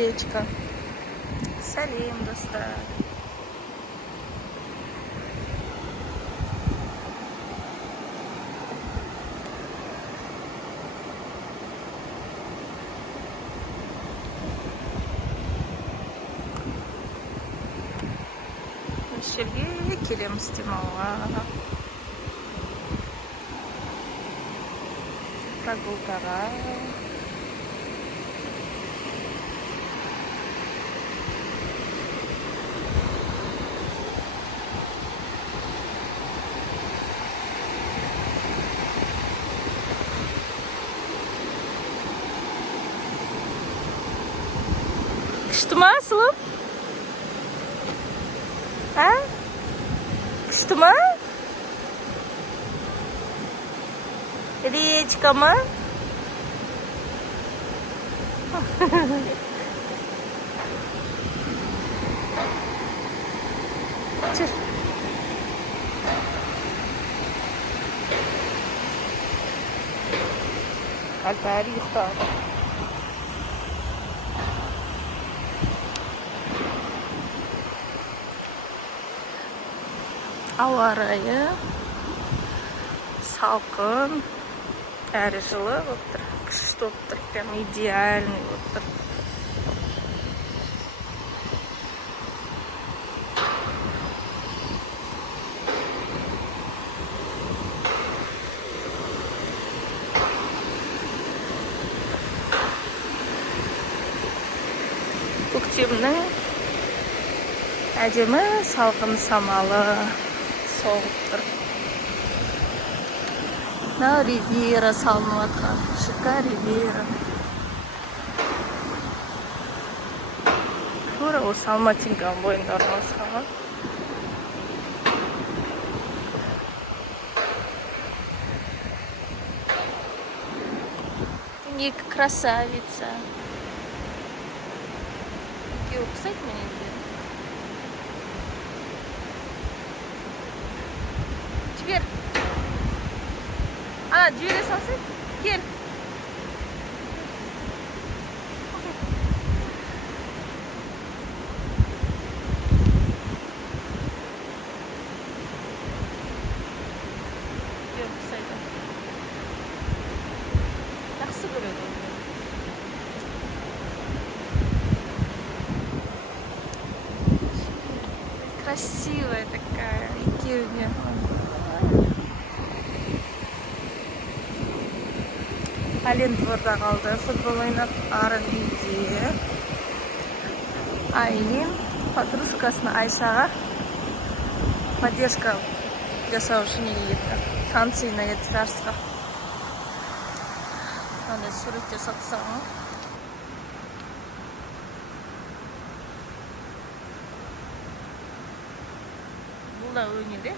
речка. Сәлем, достар. Жерге келеміз демалға. Прогулкаға. Күшті ма, Асылым? А? Күшті ма? Речка ма? Жүр. Бәрі ұйықтады. Ауа райы салқын, әрі жылы болып тұр. Күшті болып тұр, прям идеальный болып тұр. Көктемнің әдемі салқын самалы соғып тұр. Мынау Ривьера салынып жатқан. ЖК Ривьера. Тура осы Алматинканың бойында орналасқан. Екі красавица. Екеуі ұқсайды менен де. Жібер. Ана, жібере салсың? Кел. Жоқ, ұқсайды. Жақсы көреді. Красивая такая. Екеуіне. Әлен дворда қалды, футбол ойнап, арын үйде. Айлин подружкасына Айшаға поддержка жасау үшін неге кетті. Танцияна кетті жарысқа. Андай суреттер сатсаң. Бұл да өнеде.